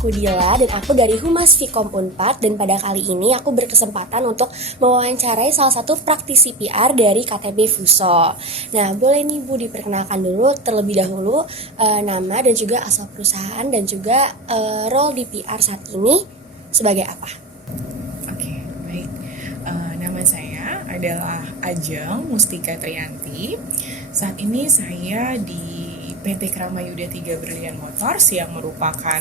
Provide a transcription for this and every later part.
aku Dila dan aku dari Humas Vkom Unpad, dan pada kali ini aku berkesempatan untuk mewawancarai salah satu praktisi PR dari KTB Fuso. Nah, boleh nih Bu diperkenalkan dulu terlebih dahulu nama dan juga asal perusahaan dan juga role di PR saat ini sebagai apa? Oke, baik. Nama saya adalah Ajeng Mustika Triyanti. Saat ini saya di PT Kramayuda 3 Brilliant Motors yang merupakan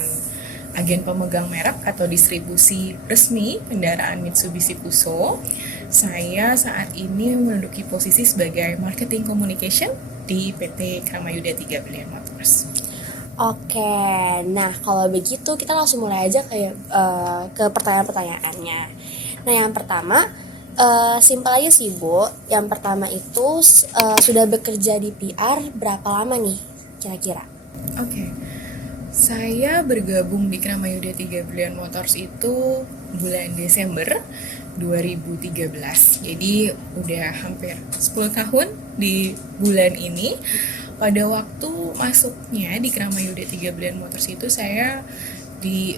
agen pemegang merek atau distribusi resmi kendaraan Mitsubishi Fuso. Saya saat ini menduduki posisi sebagai Marketing Communication di PT Kramayuda 3 Brilliant Motors. Oke, nah kalau begitu kita langsung mulai aja ke pertanyaan-pertanyaannya. Nah, yang pertama, simpel aja sih Bu. Yang pertama itu sudah bekerja di PR berapa lama nih kira-kira? Oke, saya bergabung di Kramayuda 3 Brilliant Motors itu bulan Desember 2013. Jadi udah hampir 10 tahun di bulan ini. Pada waktu masuknya di Kramayuda 3 Brilliant Motors itu saya di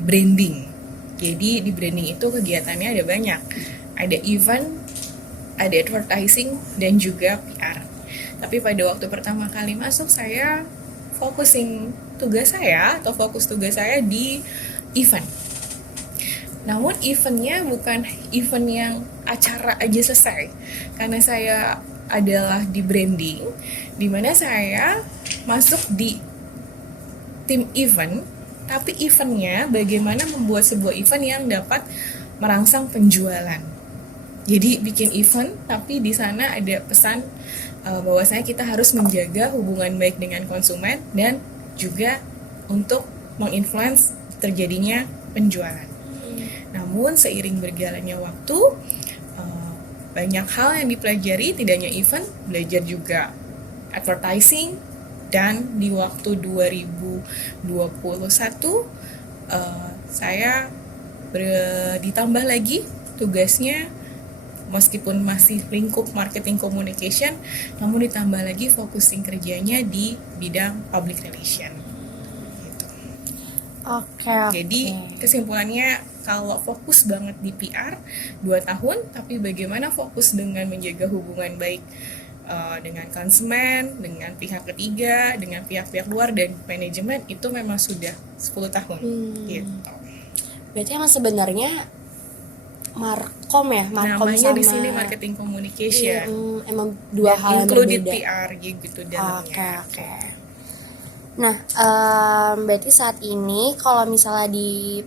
branding. Jadi di branding itu kegiatannya ada banyak. Ada event, ada advertising, dan juga PR. Tapi pada waktu pertama kali masuk saya fokus tugas saya di event. Namun eventnya bukan event yang acara aja selesai, karena saya adalah di branding, di mana saya masuk di tim event, tapi eventnya bagaimana membuat sebuah event yang dapat merangsang penjualan. Jadi bikin event, tapi di sana ada pesan bahwasanya kita harus menjaga hubungan baik dengan konsumen dan juga untuk menginfluence terjadinya penjualan. Namun seiring berjalannya waktu, banyak hal yang dipelajari, tidak hanya event, belajar juga advertising, dan di waktu 2021 saya ditambah lagi tugasnya. Meskipun masih lingkup marketing communication, namun ditambah lagi focusing kerjanya di bidang public relation. Gitu. Oke. Jadi kesimpulannya, kalau fokus banget di PR 2 tahun, tapi bagaimana fokus dengan menjaga hubungan baik dengan konsumen, dengan pihak ketiga, dengan pihak-pihak luar dan manajemen, itu memang sudah 10 tahun. Gitu. Berarti emang sebenarnya Markom namanya sama di sini marketing communication. Emang dua hal yang included berbeda. PR gitu dalamnya. Oke. Nah, berarti saat ini kalau misalnya di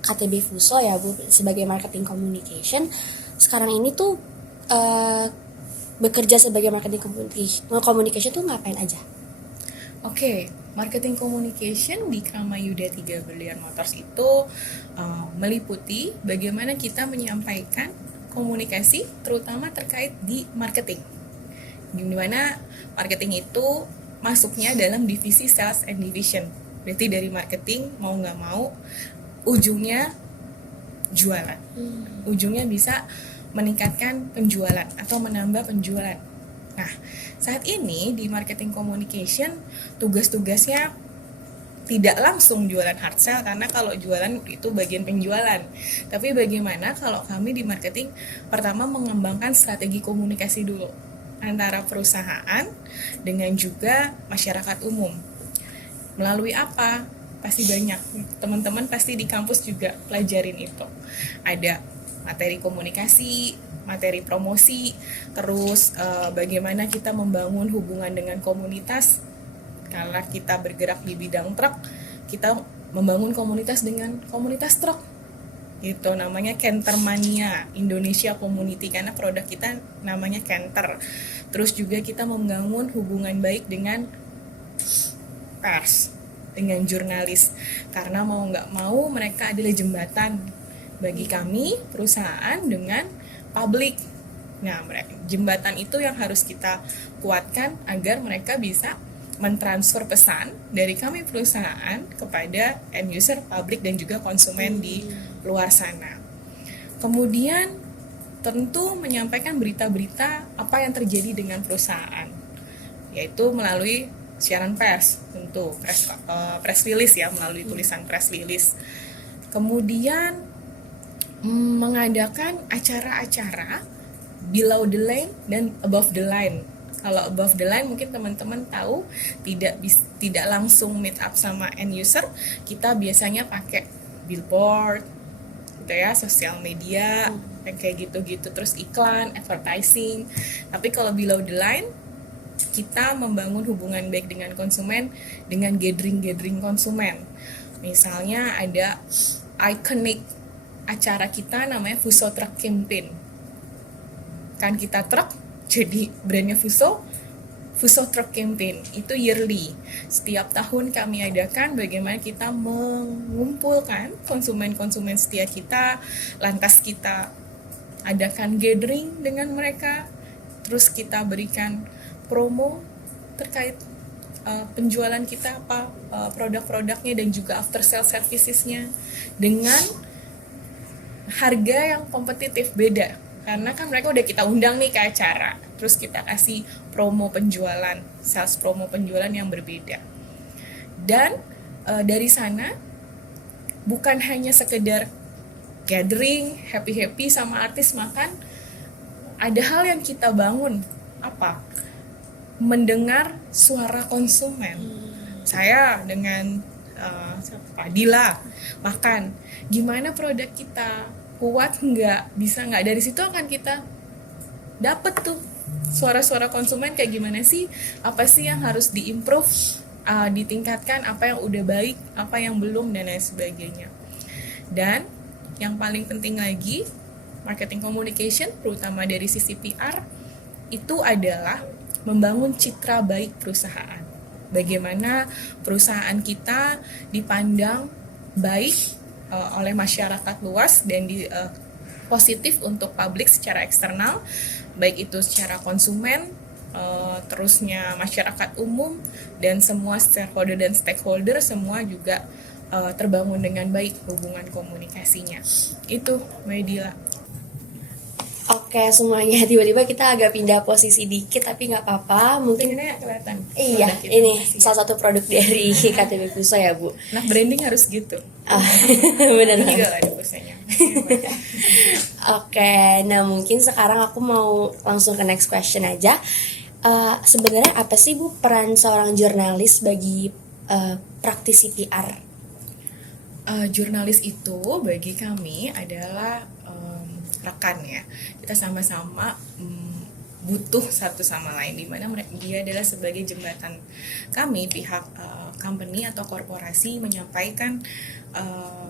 KTB Fuso ya Bu, sebagai marketing communication, sekarang ini tuh bekerja sebagai marketing communication tuh ngapain aja? Oke, marketing communication di Kramayuda 3 Brilliant Motors itu meliputi bagaimana kita menyampaikan komunikasi terutama terkait di marketing. Dimana marketing itu masuknya dalam divisi sales and division. Berarti dari marketing mau nggak mau ujungnya jualan. Ujungnya bisa meningkatkan penjualan atau menambah penjualan. Nah, saat ini di marketing communication tugas-tugasnya tidak langsung jualan hard sell, karena kalau jualan itu bagian penjualan. Tapi bagaimana kalau kami di marketing pertama mengembangkan strategi komunikasi dulu antara perusahaan dengan juga masyarakat umum. Melalui apa? Pasti banyak. Teman-teman pasti di kampus juga pelajarin itu. Ada materi komunikasi, materi promosi, terus bagaimana kita membangun hubungan dengan komunitas. Karena kita bergerak di bidang truk, kita membangun komunitas dengan komunitas truk. Itu namanya Kentermania Indonesia Community, karena produk kita namanya Kenter. Terus juga kita membangun hubungan baik dengan pers, dengan jurnalis, karena mau nggak mau mereka adalah jembatan bagi kami perusahaan dengan publik. Nah, jembatan itu yang harus kita kuatkan agar mereka bisa mentransfer pesan dari kami perusahaan kepada end user, publik, dan juga konsumen di luar sana. Kemudian tentu menyampaikan berita-berita apa yang terjadi dengan perusahaan, yaitu melalui siaran pers, tentu press release ya, melalui tulisan press release. Kemudian mengadakan acara-acara below the line dan above the line. Kalau above the line mungkin teman-teman tahu, tidak langsung meet up sama end user, kita biasanya pakai billboard gitu ya, sosial media yang kayak gitu-gitu, terus iklan, advertising. Tapi kalau below the line, kita membangun hubungan baik dengan konsumen dengan gathering konsumen. Misalnya ada iconic acara kita namanya Fuso Truck Campaign. Kan kita truk, jadi brandnya Fuso Truck Campaign. Itu yearly. Setiap tahun kami adakan bagaimana kita mengumpulkan konsumen-konsumen setia kita, lantas kita adakan gathering dengan mereka, terus kita berikan promo terkait penjualan kita, produk-produknya dan juga after sale servicesnya dengan harga yang kompetitif, beda. Karena kan mereka udah kita undang nih ke acara, terus kita kasih promo penjualan, sales promo penjualan yang berbeda. Dan dari sana bukan hanya sekedar gathering, happy-happy sama artis makan, ada hal yang kita bangun, apa? Mendengar suara konsumen. Saya dengan Dila makan, gimana produk kita, kuat nggak, bisa nggak, dari situ akan kita dapet tuh suara-suara konsumen kayak gimana sih, apa sih yang harus diimprove, ditingkatkan, apa yang udah baik, apa yang belum, dan lain sebagainya. Dan yang paling penting lagi, marketing communication terutama dari sisi PR itu adalah membangun citra baik perusahaan. Bagaimana perusahaan kita dipandang baik oleh masyarakat luas dan positif untuk publik secara eksternal, baik itu secara konsumen, terusnya masyarakat umum, dan semua shareholder dan stakeholder semua juga terbangun dengan baik hubungan komunikasinya. Itu Medila. Oke, semuanya tiba-tiba kita agak pindah posisi dikit, tapi nggak apa-apa. Mungkin Ini kelihatan. iya, ini salah satu produk dari KTB Fuso ya, Bu. Nah, branding harus gitu. Benar. Juga lah ada busanya. Oke, nah mungkin sekarang aku mau langsung ke next question aja. Sebenarnya apa sih, Bu, peran seorang jurnalis bagi praktisi PR? Jurnalis itu bagi kami adalah rekan ya. Kita sama-sama butuh satu sama lain, di mana dia adalah sebagai jembatan kami, pihak company atau korporasi, menyampaikan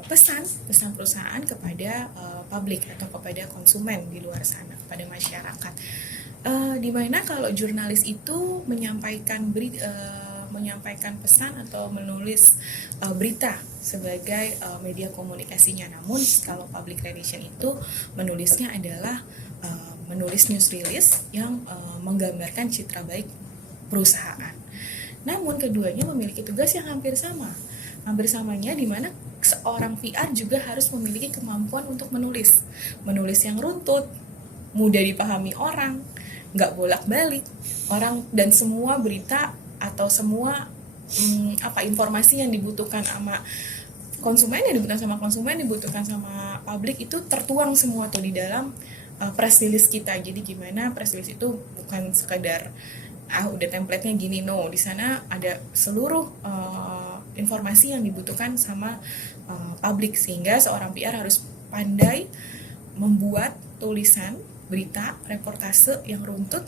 pesan perusahaan kepada publik atau kepada konsumen di luar sana, kepada masyarakat. Di mana kalau jurnalis itu menyampaikan pesan atau menulis berita sebagai media komunikasinya. Namun kalau public relation itu menulisnya adalah menulis news release yang menggambarkan citra baik perusahaan. Namun keduanya memiliki tugas yang hampir sama. Hampir samanya di mana seorang PR juga harus memiliki kemampuan untuk menulis yang runtut, mudah dipahami orang, nggak bolak-balik orang, dan semua berita atau semua informasi yang dibutuhkan sama konsumen, dibutuhkan sama publik itu tertuang semua tuh di dalam press release kita. Jadi gimana press release itu bukan sekadar udah template-nya gini, no, di sana ada seluruh informasi yang dibutuhkan sama publik, sehingga seorang PR harus pandai membuat tulisan berita, reportase yang runtut,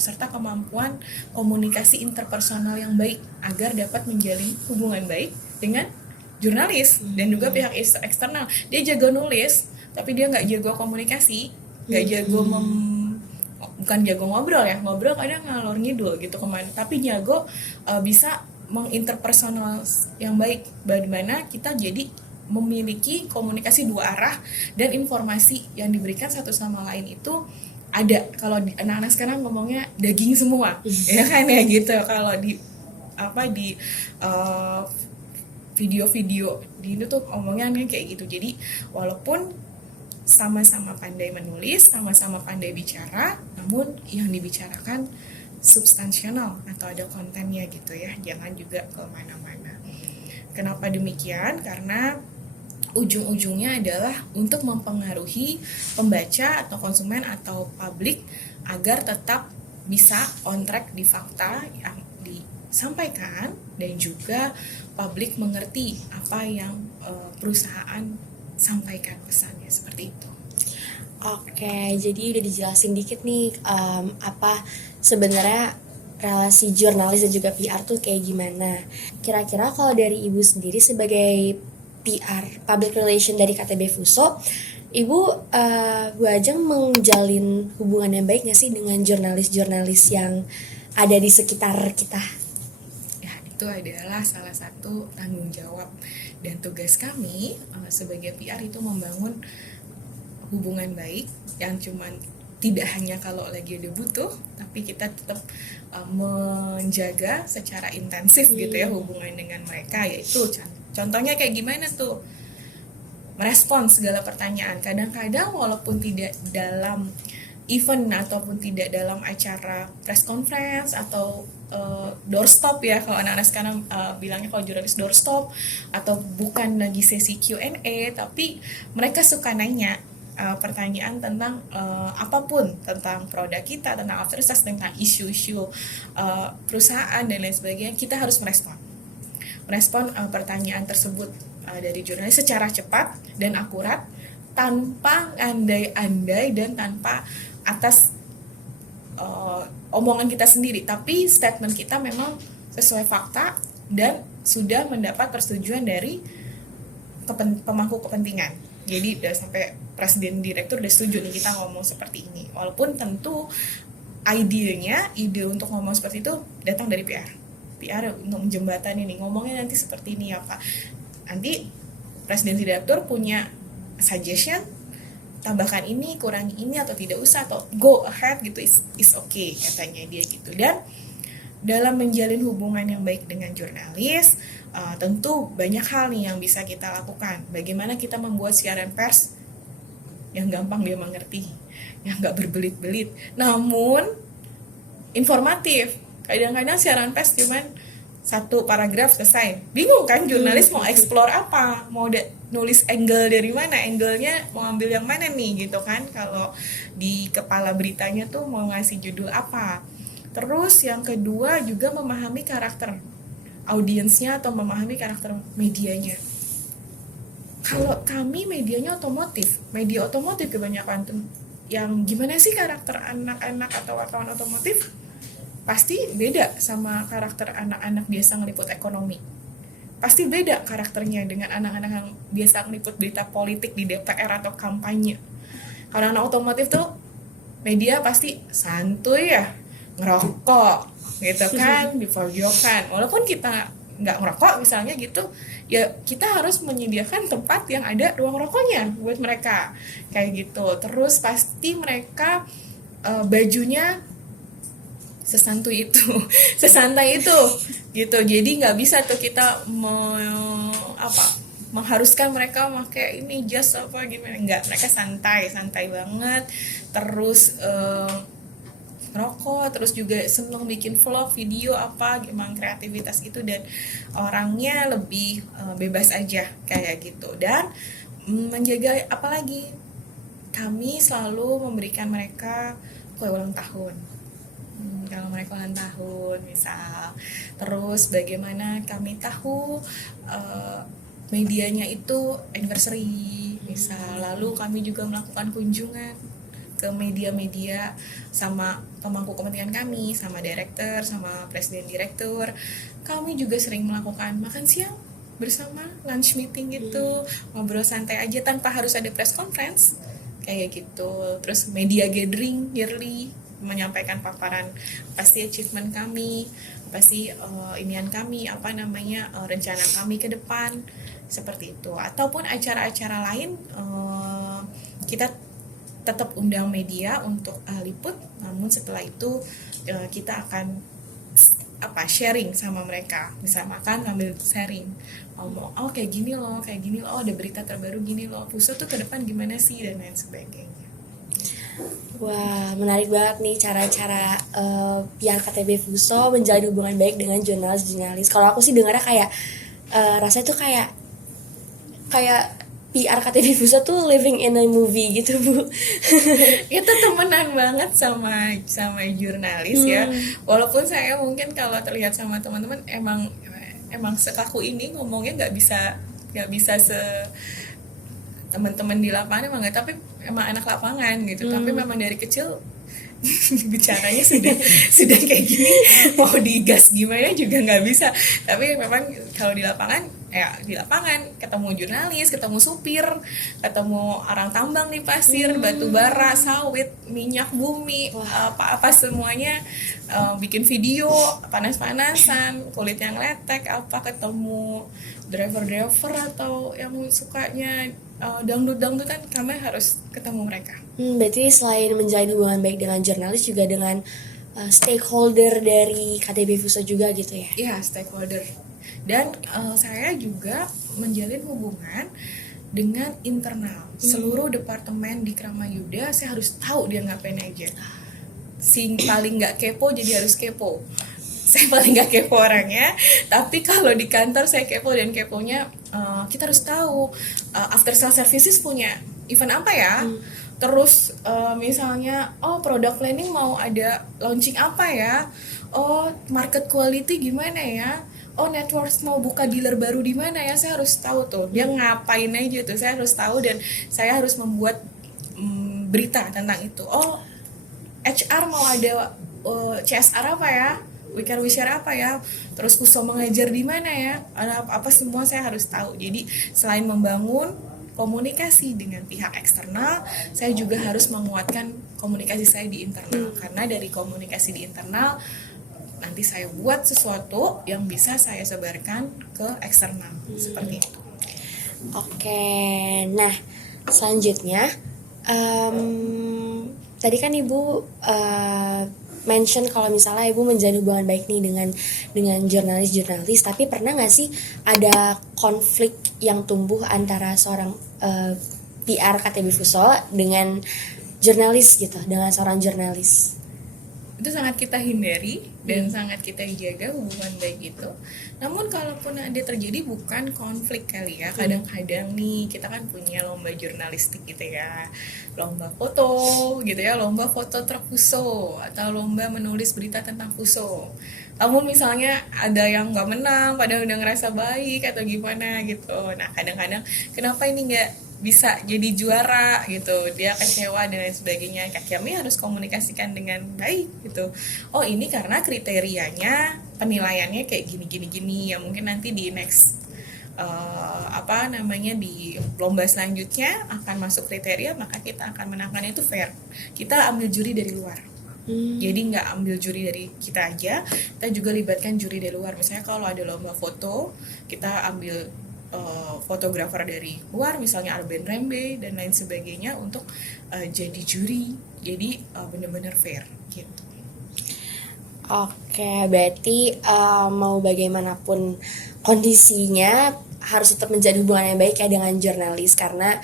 serta kemampuan komunikasi interpersonal yang baik agar dapat menjalin hubungan baik dengan jurnalis dan juga pihak eksternal. Dia jago nulis, tapi dia nggak jago komunikasi, nggak jago bukan jago ngobrol kadang ngalor ngidul gitu kemana, tapi jago bisa menginterpersonal yang baik, bagaimana kita jadi memiliki komunikasi dua arah dan informasi yang diberikan satu sama lain itu ada. Kalau anak-anak sekarang ngomongnya daging semua, ya kan ya gitu. Kalau di video-video di itu tuh ngomongnya kayak gitu. Jadi walaupun sama-sama pandai menulis, sama-sama pandai bicara, namun yang dibicarakan substansional atau ada kontennya gitu ya, jangan juga kemana-mana. Kenapa demikian? Karena ujung-ujungnya adalah untuk mempengaruhi pembaca atau konsumen atau publik agar tetap bisa on track di fakta yang disampaikan dan juga publik mengerti apa yang perusahaan sampaikan pesannya, seperti itu. Oke, jadi udah dijelasin dikit nih apa sebenarnya relasi jurnalis dan juga PR tuh kayak gimana. Kira-kira kalau dari Ibu sendiri sebagai PR, Public Relation dari KTB Fuso, Ibu Bu Ajeng menjalin hubungan yang baik nggak sih dengan jurnalis-jurnalis yang ada di sekitar kita? Ya, itu adalah salah satu tanggung jawab dan tugas kami sebagai PR itu membangun hubungan baik yang cuman tidak hanya kalau lagi ada butuh, tapi kita tetap menjaga secara intensif gitu ya hubungan dengan mereka, yaitu contohnya kayak gimana tuh, merespons segala pertanyaan. Kadang-kadang walaupun tidak dalam event ataupun tidak dalam acara press conference atau doorstop ya, kalau anak-anak sekarang bilangnya, kalau jurnalis doorstop, atau bukan lagi sesi Q&A, tapi mereka suka nanya pertanyaan tentang apapun, tentang produk kita, tentang after sales, tentang isu-isu perusahaan dan lain sebagainya. Kita harus merespon pertanyaan tersebut dari jurnalis secara cepat dan akurat, tanpa andai-andai dan tanpa atas omongan kita sendiri, tapi statement kita memang sesuai fakta dan sudah mendapat persetujuan dari pemangku kepentingan. Jadi udah sampai presiden direktur udah setuju nih kita ngomong seperti ini. Walaupun tentu ide untuk ngomong seperti itu datang dari PR untuk menjembatani nih, ngomongnya nanti seperti ini ya Pak. Nanti presiden direktur punya suggestion, tambahkan ini, kurangi ini, atau tidak usah, atau go ahead gitu, is okay katanya dia gitu. Dan dalam menjalin hubungan yang baik dengan jurnalis, tentu banyak hal nih yang bisa kita lakukan. Bagaimana kita membuat siaran pers yang gampang dia mengerti, yang gak berbelit-belit, namun informatif. Kadang-kadang siaran pers cuman satu paragraf selesai, bingung kan jurnalis mau explore apa, mau nulis angle dari mana, angle-nya mau ambil yang mana nih gitu kan, kalau di kepala beritanya tuh mau ngasih judul apa. Terus yang kedua juga memahami karakter audiensnya atau memahami karakter medianya. Kalau kami medianya otomotif, media otomotif kebanyakan tuh yang gimana sih karakter anak-anak atau wartawan otomotif? Pasti beda sama karakter anak-anak biasa ngeliput ekonomi. Pasti beda karakternya dengan anak-anak yang biasa ngeliput berita politik di DPR atau kampanye. Kalau anak otomotif tuh media pasti santuy ya, ngerokok gitu kan, di pojokan. Walaupun kita nggak ngerokok misalnya gitu, ya kita harus menyediakan tempat yang ada ruang rokoknya buat mereka kayak gitu. Terus pasti mereka bajunya sesantai itu gitu. Jadi nggak bisa tuh kita mengharuskan mereka pakai ini jas apa gimana, nggak, mereka santai banget. Terus rokok, terus juga seneng bikin vlog, video apa, gimana kreativitas itu, dan orangnya lebih bebas aja kayak gitu. Dan menjaga, apalagi kami selalu memberikan mereka kue ulang tahun. Kalau mereka ulang tahun misal, terus bagaimana kami tahu medianya itu anniversary misal, lalu kami juga melakukan kunjungan ke media-media sama pemangku kepentingan kami, sama direktur, sama presiden direktur. Kami juga sering melakukan makan siang bersama, lunch meeting gitu, ngobrol santai aja tanpa harus ada press conference kayak gitu. Terus media gathering yearly, menyampaikan paparan pasti achievement kami, pasti inian kami, rencana kami ke depan seperti itu. Ataupun acara-acara lain kita tetap undang media untuk liput, namun setelah itu kita akan sharing sama mereka, misal makan ngambil sharing, ngomong kayak gini loh, ada berita terbaru gini loh, Fuso tuh ke depan gimana sih, dan lain sebagainya. Wah, menarik banget nih cara-cara pihak KTB Fuso menjalin hubungan baik dengan jurnalis-jurnalis. Kalau aku sih dengarnya kayak rasanya tuh kayak kayak PR KTB Fuso tuh living in a movie gitu, Bu. Kita temenan banget sama jurnalis ya. Walaupun saya mungkin kalau terlihat sama teman-teman emang sekaku ini ngomongnya nggak bisa teman-teman di lapangan emang nggak, tapi emang anak lapangan gitu. Tapi memang dari kecil bicaranya sudah kayak gini, mau digas gimana juga nggak bisa. Tapi memang kalau di lapangan ketemu jurnalis, ketemu supir, ketemu orang tambang di pasir, batu bara, sawit, minyak bumi, apa semuanya, bikin video panas-panasan, kulit yang letek, ketemu driver atau yang sukanya dangdut-dangdutan, kami harus ketemu mereka. Berarti selain menjalin hubungan baik dengan jurnalis juga dengan stakeholder dari KTB Fuso juga gitu ya? Iya, stakeholder. Dan saya juga menjalin hubungan dengan internal. Seluruh departemen di Kramayuda saya harus tahu dia ngapain aja. Paling nggak kepo jadi harus kepo. Saya paling nggak kepo orangnya, tapi kalau di kantor saya kepo, dan keponya kita harus tahu after sales services punya event apa ya. Terus misalnya product planning mau ada launching apa ya, market quality gimana ya, networks mau buka dealer baru di mana ya. Saya harus tahu tuh dia ngapain aja tuh, saya harus tahu, dan saya harus membuat berita tentang itu. HR mau ada CSR apa ya, We Share apa ya, terus Fuso mengajar di mana ya, ada apa semua saya harus tahu. Jadi selain membangun komunikasi dengan pihak eksternal, saya juga harus menguatkan komunikasi saya di internal, karena dari komunikasi di internal nanti saya buat sesuatu yang bisa saya sebarkan ke eksternal, seperti itu. Oke, nah selanjutnya tadi kan Ibu mention kalau misalnya Ibu menjalin hubungan baik nih dengan jurnalis-jurnalis, tapi pernah nggak sih ada konflik yang tumbuh antara seorang PR KTB Fuso dengan jurnalis gitu, dengan seorang jurnalis? Itu sangat kita hindari dan sangat kita jaga hubungan baik itu. Namun kalaupun ada terjadi, bukan konflik kali ya, kadang-kadang nih kita kan punya lomba jurnalistik gitu ya, lomba foto gitu ya, lomba foto truk Fuso, atau lomba menulis berita tentang Fuso. Namun misalnya ada yang nggak menang, padahal udah ngerasa baik atau gimana gitu. Nah kadang-kadang kenapa ini nggak bisa jadi juara gitu, dia kecewa dan lain sebagainya. Kami harus komunikasikan dengan baik gitu. Ini karena kriterianya penilaiannya kayak gini ya, mungkin nanti di next di lomba selanjutnya akan masuk kriteria, maka kita akan menangkan itu fair. Kita ambil juri dari luar. Jadi nggak ambil juri dari kita aja, kita juga libatkan juri dari luar. Misalnya kalau ada lomba foto, kita ambil fotografer dari luar, misalnya Arben Rembe dan lain sebagainya, untuk jadi juri. Jadi benar-benar fair gitu. Oke, berarti mau bagaimanapun kondisinya harus tetap menjadi hubungan yang baik ya dengan jurnalis, karena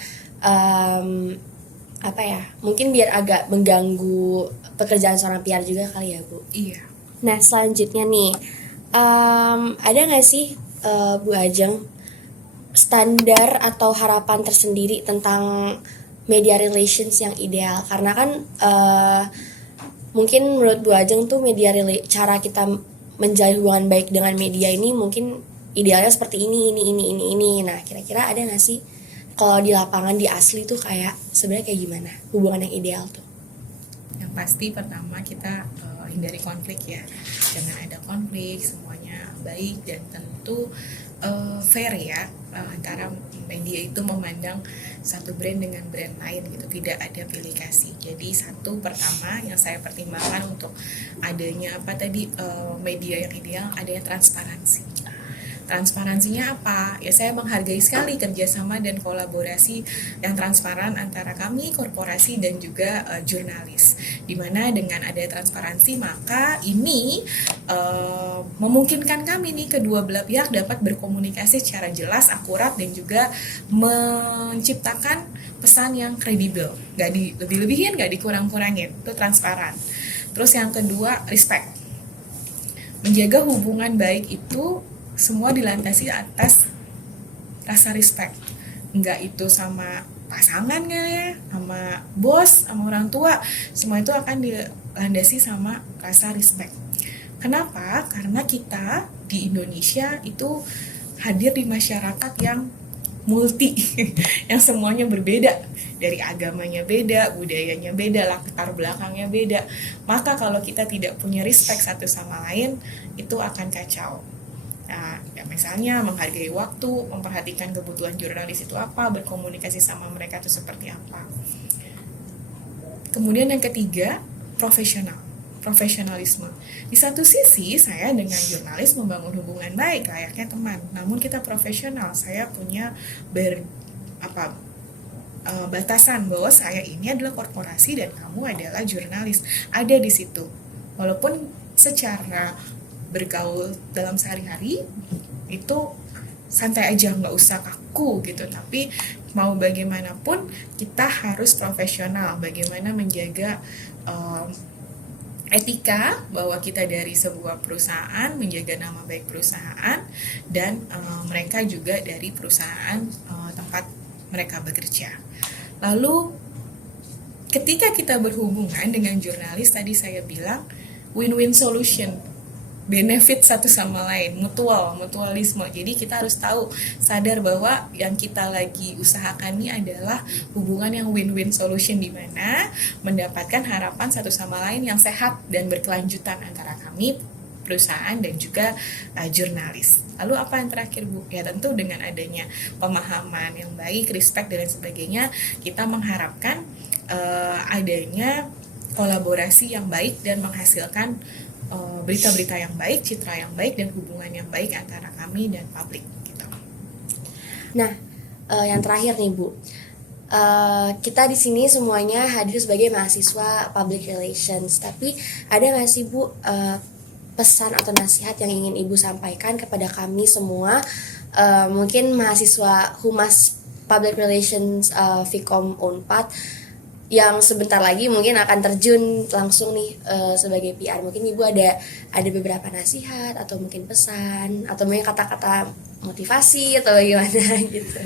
mungkin biar agak mengganggu pekerjaan seorang PR juga kali ya, Bu. Iya. Nah selanjutnya nih, ada nggak sih Bu Ajeng standar atau harapan tersendiri tentang media relations yang ideal? Karena kan mungkin menurut Bu Ajeng tuh cara kita menjalin hubungan baik dengan media ini mungkin idealnya seperti ini. Nah kira-kira ada nggak sih kalau di lapangan, di asli tuh kayak sebenarnya kayak gimana hubungan yang ideal tuh? Yang pasti pertama kita hindari konflik ya, jangan ada konflik, semuanya baik dan tentu fair ya, antara media itu memandang satu brand dengan brand lain gitu, tidak ada pilih kasih. Jadi satu pertama yang saya pertimbangkan untuk adanya media yang ideal, adanya transparansi. Transparansinya apa? Ya saya menghargai sekali kerjasama dan kolaborasi yang transparan antara kami, korporasi, dan juga jurnalis. Dimana dengan ada transparansi, maka ini memungkinkan kami nih kedua belah pihak dapat berkomunikasi secara jelas, akurat, dan juga menciptakan pesan yang kredibel. Gak dilebih-lebihin, gak dikurang-kurangin. Itu transparan. Terus yang kedua, respect. Menjaga hubungan baik itu semua dilandasi atas rasa respect. Enggak itu sama pasangan ya, sama bos, sama orang tua. Semua itu akan dilandasi sama rasa respect. Kenapa? Karena kita di Indonesia itu hadir di masyarakat yang multi, yang semuanya berbeda, dari agamanya beda, budayanya beda, latar belakangnya beda. Maka kalau kita tidak punya respect satu sama lain, itu akan kacau. Nah, ya misalnya menghargai waktu, memperhatikan kebutuhan jurnalis itu apa, berkomunikasi sama mereka itu seperti apa. Kemudian yang ketiga, profesionalisme. Di satu sisi saya dengan jurnalis membangun hubungan baik layaknya teman, namun kita profesional. Saya punya batasan bahwa saya ini adalah korporasi dan kamu adalah jurnalis. Ada di situ. Walaupun secara bergaul dalam sehari-hari itu santai aja, nggak usah kaku gitu, tapi mau bagaimanapun kita harus profesional. Bagaimana menjaga etika bahwa kita dari sebuah perusahaan, menjaga nama baik perusahaan, dan mereka juga dari perusahaan tempat mereka bekerja. Lalu ketika kita berhubungan dengan jurnalis, tadi saya bilang win-win solution, benefit satu sama lain, mutualisme. Jadi kita harus sadar bahwa yang kita lagi usahakan ini adalah hubungan yang win-win solution, di mana mendapatkan harapan satu sama lain yang sehat dan berkelanjutan antara kami, perusahaan, dan juga jurnalis. Lalu apa yang terakhir, Bu? Ya tentu dengan adanya pemahaman yang baik, respect, dan lain sebagainya, kita mengharapkan adanya kolaborasi yang baik dan menghasilkan berita-berita yang baik, citra yang baik, dan hubungan yang baik antara kami dan publik gitu. Nah, yang terakhir nih Bu, kita di sini semuanya hadir sebagai mahasiswa public relations, tapi ada nggak sih Bu pesan atau nasihat yang ingin Ibu sampaikan kepada kami semua, mungkin mahasiswa Humas Public Relations Vkom Unpad yang sebentar lagi mungkin akan terjun langsung nih sebagai PR. Mungkin Ibu ada beberapa nasihat atau mungkin pesan atau mungkin kata-kata motivasi atau bagaimana gitu.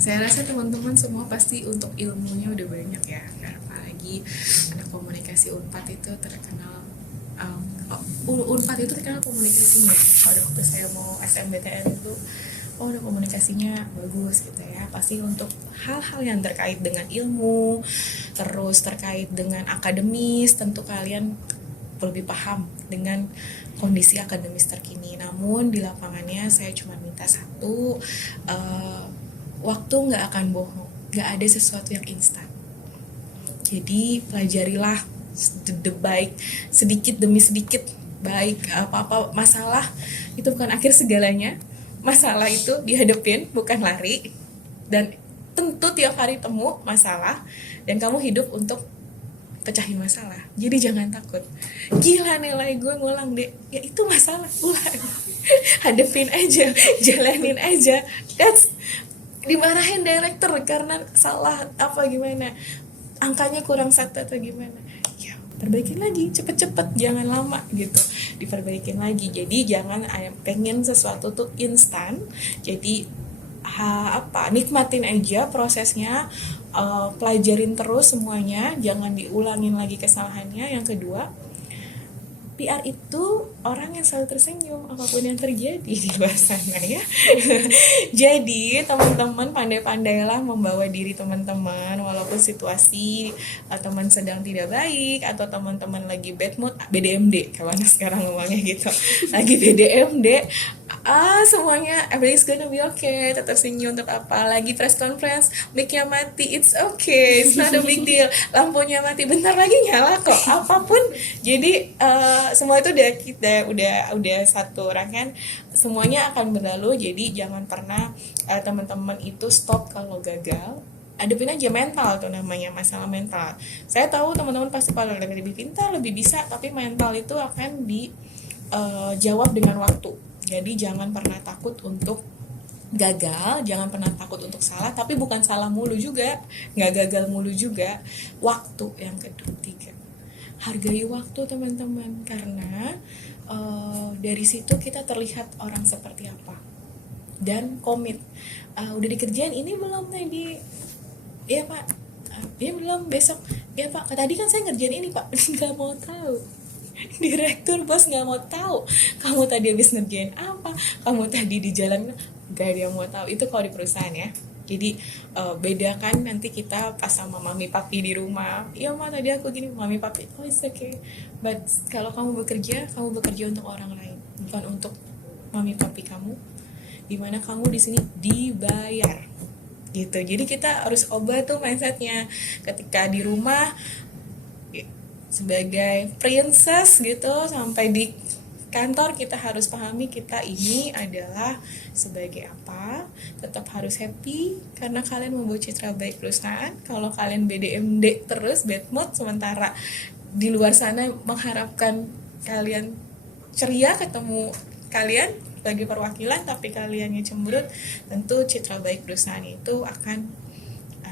Saya rasa teman-teman semua pasti untuk ilmunya udah banyak ya, apalagi anak komunikasi Unpad itu terkenal. Unpad itu terkenal komunikasinya. Pada waktu saya mau SNMPTN itu, udah komunikasinya bagus gitu ya. Pasti untuk hal-hal yang terkait dengan ilmu, terus terkait dengan akademis, tentu kalian lebih paham dengan kondisi akademis terkini. Namun di lapangannya saya cuma minta satu, waktu nggak akan bohong, nggak ada sesuatu yang instan. Jadi pelajarilah baik sedikit demi sedikit, baik apa-apa masalah itu bukan akhir segalanya. Masalah itu dihadapin, bukan lari. Dan tentu tiap hari temu masalah, dan kamu hidup untuk pecahin masalah. Jadi jangan takut. Gila nilai gue ngulang deh, ya itu masalah, ulang. Hadapin aja, jalanin aja. That's dimarahin director karena salah apa gimana, angkanya kurang satu atau gimana, ya perbaikin lagi cepet-cepet, jangan lama gitu, diperbaikin lagi. Jadi jangan pengen sesuatu tuh instan. Jadi nikmatin aja prosesnya, pelajarin terus semuanya, jangan diulangin lagi kesalahannya. Yang kedua, PR itu orang yang selalu tersenyum apapun yang terjadi di luar sana ya. Jadi teman-teman pandai-pandailah membawa diri teman-teman walaupun situasi teman sedang tidak baik atau teman-teman lagi bad mood, BDMD kawan sekarang ngomongnya gitu. Lagi BDMD, semuanya everything's gonna be okay, tetap senyum, tetap apa, lagi press conference mic-nya mati, it's okay, it's not a big deal, lampunya mati bentar lagi nyala kok, apapun. Jadi semua itu udah satu rangkaian, semuanya akan berlalu. Jadi jangan pernah teman-teman itu stop kalau gagal. Hadapin aja mental tuh, namanya masalah mental. Saya tahu teman-teman pasti kalau lebih pintar, lebih bisa, tapi mental itu akan dijawab dengan waktu. Jadi jangan pernah takut untuk gagal, jangan pernah takut untuk salah, tapi bukan salah mulu juga, nggak gagal mulu juga. Waktu yang ketiga, hargai waktu teman-teman, karena dari situ kita terlihat orang seperti apa. Dan komit, udah dikerjain ini belum tadi? Iya pak, iya belum, besok. Iya pak, tadi kan saya ngerjain ini pak. Nggak mau tahu. Direktur bos nggak mau tahu kamu tadi habis ngerjain apa, kamu tadi di jalan, nggak ada yang mau tahu. Itu kalau di perusahaan ya. Jadi bedakan nanti kita pas sama mami papi di rumah. Iya ma, tadi aku gini, mami papi, oh it's okay. But kalau kamu bekerja untuk orang lain, bukan untuk mami papi kamu. Dimana kamu di sini dibayar gitu. Jadi kita harus ubah tuh mindsetnya. Ketika di rumah sebagai princess gitu, sampai di kantor kita harus pahami kita ini adalah sebagai apa. Tetap harus happy karena kalian membawa citra baik perusahaan. Kalau kalian BDMD terus, bad mood, sementara di luar sana mengharapkan kalian ceria ketemu kalian sebagai perwakilan, tapi kalian yang cemberut, tentu citra baik perusahaan itu akan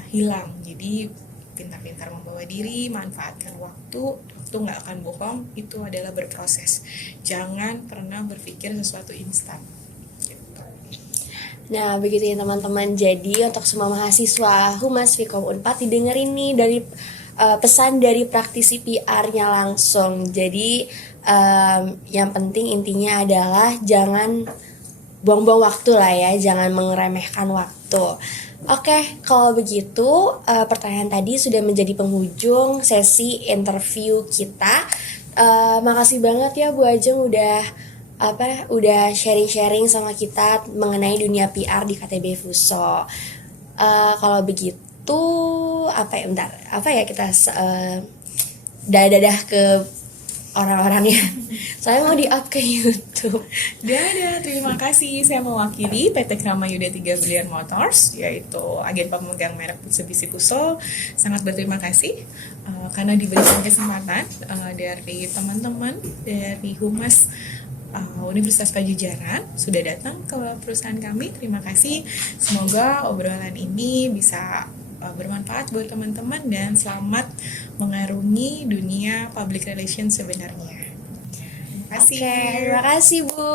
hilang. Jadi pintar-pintar membawa diri, manfaatkan waktu nggak akan bohong, itu adalah berproses. Jangan pernah berpikir sesuatu instan. Nah, begitu ya teman-teman. Jadi untuk semua mahasiswa Humas Vkom Unpad, didengerin nih dari pesan dari praktisi PR-nya langsung. Jadi yang penting intinya adalah jangan buang-buang waktu lah ya, jangan meremehkan waktu. Oke, kalau begitu pertanyaan tadi sudah menjadi penghujung sesi interview kita. Makasih banget ya Bu Ajeng udah sharing-sharing sama kita mengenai dunia PR di KTB Fuso. Kalau begitu kita dadah ke orang-orangnya. Saya mau di-up ke YouTube. Dadah, terima kasih. Saya mewakili PT Krama Yuda 3 Biliar Motors, yaitu agen pemegang merek Mitsubishi Fuso. Sangat berterima kasih karena diberikan kesempatan dari teman-teman dari Humas Universitas Pajajaran sudah datang ke perusahaan kami. Terima kasih. Semoga obrolan ini bisa bermanfaat buat teman-teman dan selamat mengarungi dunia public relations sebenarnya. Terima kasih. Oke, terima kasih Bu.